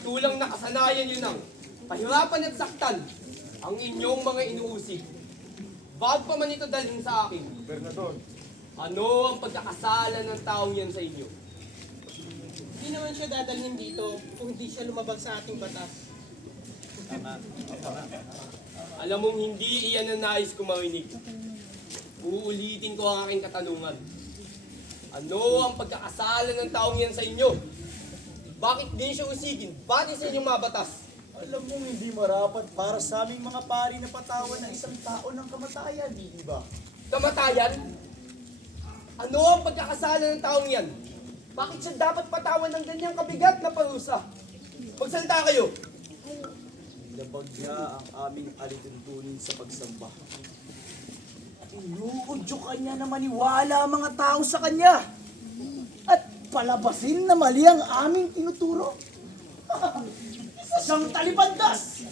Mistulang nakasanayan yun ang pahirapan at saktan ang inyong mga inuusig. Bago pa man ito dalhin sa akin, Gobernador, ano ang pagkakasala ng taong yan sa inyo? Hindi naman siya dadalhin dito kung hindi siya lumabag sa ating batas. Alam mong hindi iyan ang nais ko marinig. Uulitin ko ang aking katanungan. Ano ang pagkakasala ng taong yan sa inyo? Bakit din siya usigin? Bakit sa inyong mabatas? alam mong hindi marapat para sa aming mga pari na patawan ng isang tao ng kamatayan, di ba? Kamatayan? Ano ang pagkakasala ng taong yan? Bakit siya dapat patawan ng ganyang kabigat na parusa? Magsalita kayo! Labag niya ang aming alituntunin sa pagsamba. Inuudyo kanya na maniwala ang mga tao sa kanya. At palabasin na mali ang aming tinuturo. Isa siyang talibandas.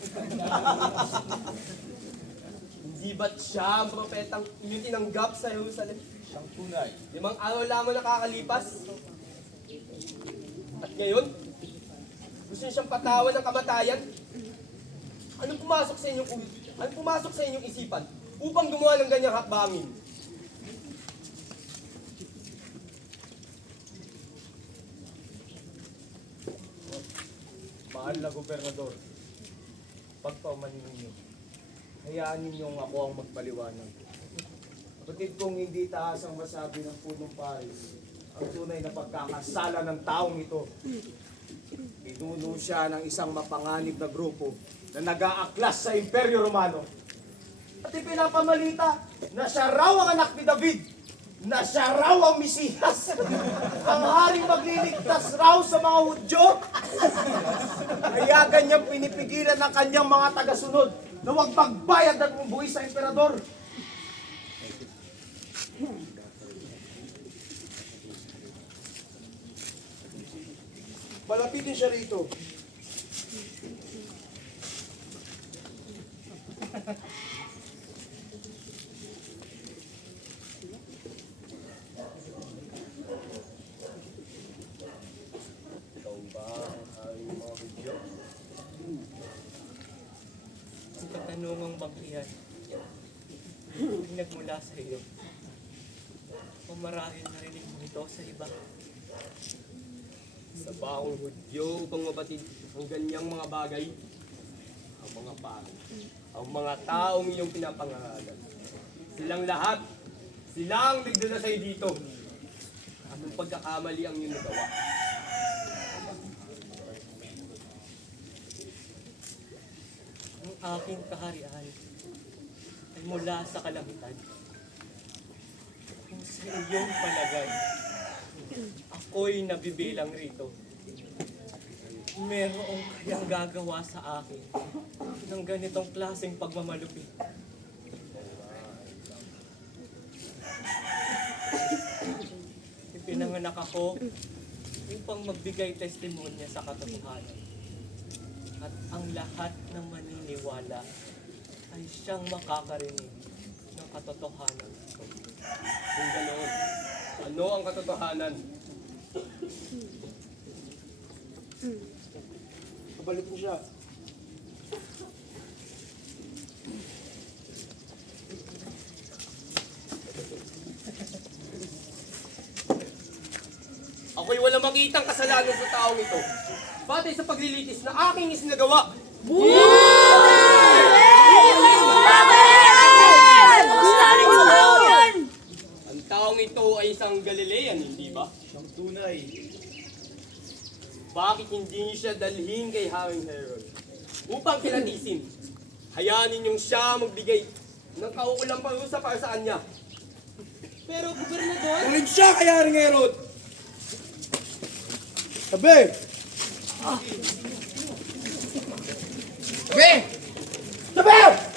Hindi ba't siya ang propetang inyong tinanggap sa Jerusalem? Siyang tunay. 5 araw lamang nakakalipas. At ngayon, gusto niyo siyang patawan ng kamatayan? Anong pumasok sa inyong isipan upang gumawa ng ganyang hakbangin? Mahal na gobernador, pagpaumanin ninyo, hayaan ninyong ako ang magpaliwanag. Kapatid kong hindi taas ang masabi ng punong Paris, ang tunay na pagkakasala ng taong ito. Pinuno siya ng isang mapanganib na grupo na nag-aaklas sa Imperyo Romano. At ipinapamalita na siya raw ang anak ni David, na siya raw ang Mesiyas, ang haring magliligtas raw sa mga Hudyo. Kaya ganyang pinipigilan ng kanyang mga tagasunod na huwag magbayad at buwis sa emperador. Malapitin siya rito. Ikaw ba ang haring mga Hudyo? Ang katanungang bagyan ay nagmula sa iyo. O marahil narinig mo ito sa iba. Sa baong Hudyo upang mabatid ang ganyang mga bagay? Ang mga pari, ang mga taong iyong pinapangalan. Silang lahat, silang nagdala sa'yo dito. Anong pagkakamali ang iyong nagawa? Ang aking kaharian ay mula sa kalangitan. Kung sa iyong palagay, ako'y nabibilang rito. Merong kayang gagawa sa akin ng ganitong klaseng pagmamalupit. Ipinanganak ako upang magbigay testimonya sa katotohanan. At ang lahat ng maniniwala ay siyang makakarinig ng katotohanan. Kung ganoon, ano ang katotohanan? Kabalik mo siya. Ako'y walang makitang kasalanan sa taong ito. Batay sa paglilitis na aking isinagawa. Ang taong ito ay isang Galilean, hindi ba? Siyang tunay. Bakit hindi niyo siya dalhin kay Haring Herod? Upang kilatisin. Hayaan ninyong siya magbigay ng kaukulang parusa para sa kanya. Pero, gobernador, Ulit siya kaya rin Herod! Tabi! Tabi! Tabi!